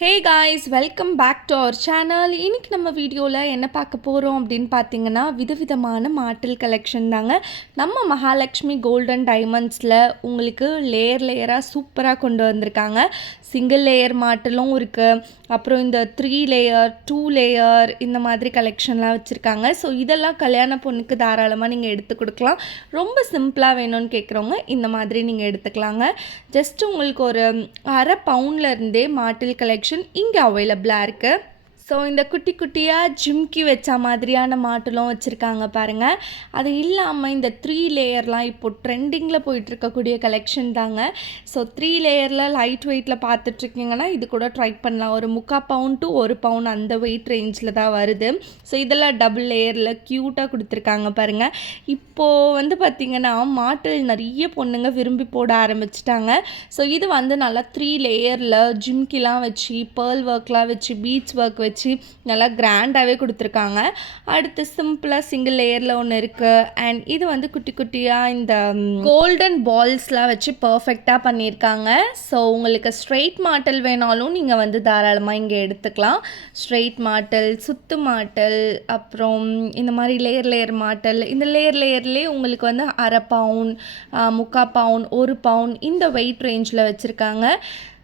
Hey guys, welcome back to our channel. இன்றைக்கி நம்ம வீடியோவில் என்ன பார்க்க போகிறோம் அப்படின்னு பார்த்தீங்கன்னா, விதவிதமான மாடல் கலெக்ஷன் தாங்க. நம்ம மகாலட்சுமி கோல்டன் டைமண்ட்ஸில் உங்களுக்கு லேயராக சூப்பராக கொண்டு வந்திருக்காங்க. சிங்கிள் லேயர் மாட்டலும் இருக்குது, அப்புறம் இந்த 3 லேயர் 2 லேயர் இந்த மாதிரி கலெக்ஷன்லாம் வச்சுருக்காங்க. ஸோ இதெல்லாம் கல்யாண பொண்ணுக்கு தாராளமாக நீங்கள் எடுத்து கொடுக்கலாம். ரொம்ப சிம்பிளாக வேணும்னு கேட்குறவங்க இந்த மாதிரி நீங்கள் எடுத்துக்கலாங்க. ஜஸ்ட் உங்களுக்கு ஒரு அரை பவுண்ட்லேருந்தே மாட்டில் கலெக்ஷன் இங்கே அவைலபிளாக இருக்குது. ஸோ இந்த குட்டி குட்டியாக ஜிம்கி வச்ச மாதிரியான மாட்டலும் வச்சுருக்காங்க பாருங்கள். அது இல்லாமல் இந்த 3 லேயர்லாம் இப்போது ட்ரெண்டிங்கில் போயிட்டுருக்கக்கூடிய கலெக்ஷன் தாங்க. ஸோ 3 லேயரில் லைட் வெயிட்டில் பார்த்துட்ருக்கீங்கன்னா இது கூட ட்ரை பண்ணலாம். ஒரு 3/4 பவுண்ட் டு 1 பவுண்ட் அந்த வெயிட் ரேஞ்சில் தான் வருது. ஸோ இதெல்லாம் டபுள் லேயரில் க்யூட்டாக கொடுத்துருக்காங்க பாருங்கள். இப்போது பார்த்திங்கன்னா மாட்டல் நிறைய பொண்ணுங்க விரும்பி போட ஆரம்பிச்சிட்டாங்க. ஸோ இது நல்லா 3 லேயரில் ஜிம்கிலாம் வச்சு பேர்ல் ஒர்க்லாம் வச்சு பீட்ஸ் ஒர்க் வச்சு நல்லா கிராண்டாகவே கொடுத்துருக்காங்க. அடுத்து சிம்பிளாக சிங்கிள் லேயரில் ஒன்று இருக்குது. அண்ட் இது குட்டி குட்டியாக இந்த கோல்டன் பால்ஸ்லாம் வச்சு பர்ஃபெக்டாக பண்ணியிருக்காங்க. ஸோ உங்களுக்கு ஸ்ட்ரெயிட் மாட்டல் வேணாலும் நீங்கள் தாராளமாக இங்கே எடுத்துக்கலாம். ஸ்ட்ரெயிட் மாட்டல், சுத்து மாட்டல், அப்புறம் இந்த மாதிரி லேயர் மாட்டல். இந்த லேயர்லேயே உங்களுக்கு அரை பவுண்ட், 3/4 பவுண்ட், 1 பவுண்ட் இந்த வெயிட் ரேஞ்சில் வச்சுருக்காங்க.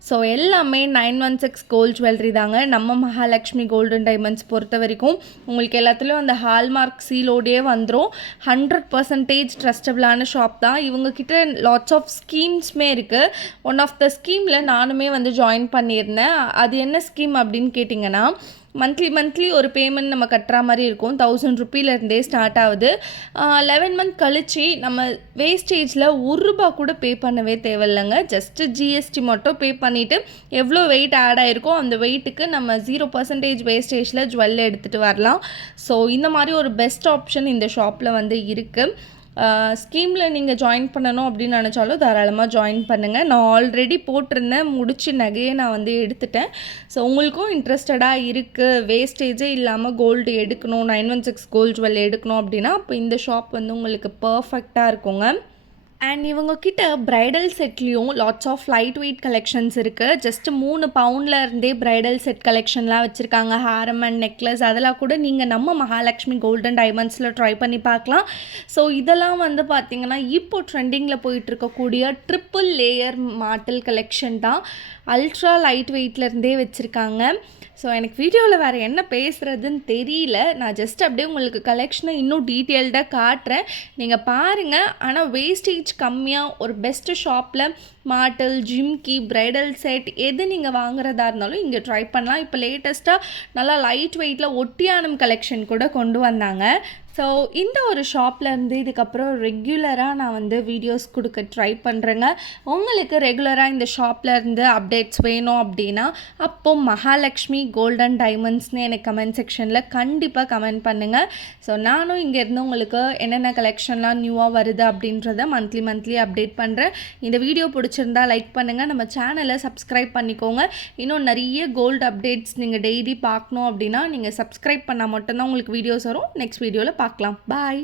ஸோ எல்லாமே 916 கோல்ட் ஜுவல்லரி தாங்க. நம்ம மகாலட்சுமி கோல்டன் டைமண்ட்ஸ் பொறுத்த வரைக்கும் உங்களுக்கு எல்லாத்துலேயும் அந்த ஹால்மார்க் சீலோடையே வந்துடும். 100% ட்ரஸ்டபிளான ஷாப் தான். இவங்கக்கிட்ட லாட்ஸ் ஆஃப் ஸ்கீம்ஸுமே இருக்குது. ஒன் ஆஃப் த ஸ்கீமில் நானுமே ஜாயின் பண்ணியிருந்தேன். அது என்ன ஸ்கீம் அப்படின்னு கேட்டிங்கன்னா, மந்த்லி ஒரு பேமெண்ட் நம்ம கட்டுற மாதிரி இருக்கும். 1000 ருப்பீலேருந்தே ஸ்டார்ட் ஆகுது. 11 மந்த் கழித்து நம்ம வேஸ்டேஜில் ₹1 கூட பே பண்ணவே தேவையில்லைங்க. ஜஸ்ட்டு ஜிஎஸ்டி மட்டும் பே பண்ணிவிட்டு எவ்வளோ வெயிட் ஆட் ஆகிருக்கோ அந்த வெயிட்டுக்கு நம்ம 0% வேஸ்டேஜில் ஜுவல் எடுத்துகிட்டு வரலாம். ஸோ இந்த மாதிரி ஒரு பெஸ்ட் ஆப்ஷன் இந்த ஷாப்பில் இருக்குது. ஸ்கீமில் நீங்கள் ஜாயின் பண்ணணும் அப்படின்னு நினச்சாலும் தாராளமாக ஜாயின் பண்ணுங்கள். நான் ஆல்ரெடி போட்டிருந்தேன், முடிச்சு நகையை நான் எடுத்துட்டேன். ஸோ உங்களுக்கும் இன்ட்ரெஸ்டடாக இருக்குது, வேஸ்டேஜே இல்லாமல் கோல்டு எடுக்கணும், 916 கோல்டு ஜுவல் எடுக்கணும் அப்படின்னா அப்போ இந்த ஷாப் உங்களுக்கு பர்ஃபெக்டாக இருக்குங்க. அண்ட் இவங்கக்கிட்ட ப்ரைடல் செட்லேயும் lots of light weight collections இருக்குது. ஜஸ்ட்டு 3 பவுண்ட்லேருந்தே ப்ரைடல் செட் கலெக்ஷன்லாம் வச்சுருக்காங்க. ஹாரம் அண்ட் நெக்லஸ் அதெல்லாம் கூட நீங்கள் நம்ம மகாலட்சுமி கோல்டன் டைமண்ட்ஸில் ட்ரை பண்ணி பார்க்கலாம். ஸோ இதெல்லாம் பார்த்திங்கன்னா இப்போது ட்ரெண்டிங்கில் போயிட்டுருக்கக்கூடிய ட்ரிப்புள் லேயர் மாட்டல் கலெக்ஷன் தான். அல்ட்ரா லைட் வெயிட்லேருந்தே வச்சுருக்காங்க. ஸோ எனக்கு வீடியோவில் வேறு என்ன பேசுகிறதுன்னு தெரியல. நான் ஜஸ்ட் அப்படியே உங்களுக்கு கலெக்ஷனை இன்னும் டீட்டெயில்டாக காட்டுறேன், நீங்கள் பாருங்கள். ஆனால் வேஸ்டேஜ் கம்மியாக ஒரு பெஸ்ட்டு ஷாப்பில் மாட்டல், ஜிம்கி, ப்ரைடல் செட் எது நீங்கள் வாங்குறதா இருந்தாலும் இங்கே ட்ரை பண்ணலாம். இப்போ லேட்டஸ்ட்டாக நல்லா லைட் வெயிட்டில் ஒட்டியானம் கலெக்ஷன் கூட கொண்டு வந்தாங்க. ஸோ இந்த ஒரு ஷாப்லேருந்து இதுக்கப்புறம் ரெகுலராக நான் வீடியோஸ் கொடுக்க ட்ரை பண்ணுறேங்க. உங்களுக்கு ரெகுலராக இந்த ஷாப்லேருந்து அப்டேட்ஸ் வேணும் அப்படின்னா அப்போது மகாலட்சுமி கோல்டன் டைமண்ட்ஸ்னு எனக்கு கமெண்ட் செக்ஷனில் கண்டிப்பாக கமெண்ட் பண்ணுங்கள். ஸோ நானும் இங்கேருந்து உங்களுக்கு என்னென்ன கலெக்ஷன்லாம் நியூவாக வருது அப்படின்றத மந்த்லி அப்டேட் பண்ணுறேன். இந்த வீடியோ பிடிச்சிருந்தா லைக் பண்ணுங்கள், நம்ம சேனலை சப்ஸ்கிரைப் பண்ணிக்கோங்க. இன்னும் நிறைய கோல்டு அப்டேட்ஸ் நீங்கள் டெய்லி பார்க்கணும் அப்படின்னா நீங்கள் சப்ஸ்கிரைப் பண்ணால் மட்டும்தான் உங்களுக்கு வீடியோஸ் வரும். நெக்ஸ்ட் வீடியோவில் பார்க்கலாம். பாய்.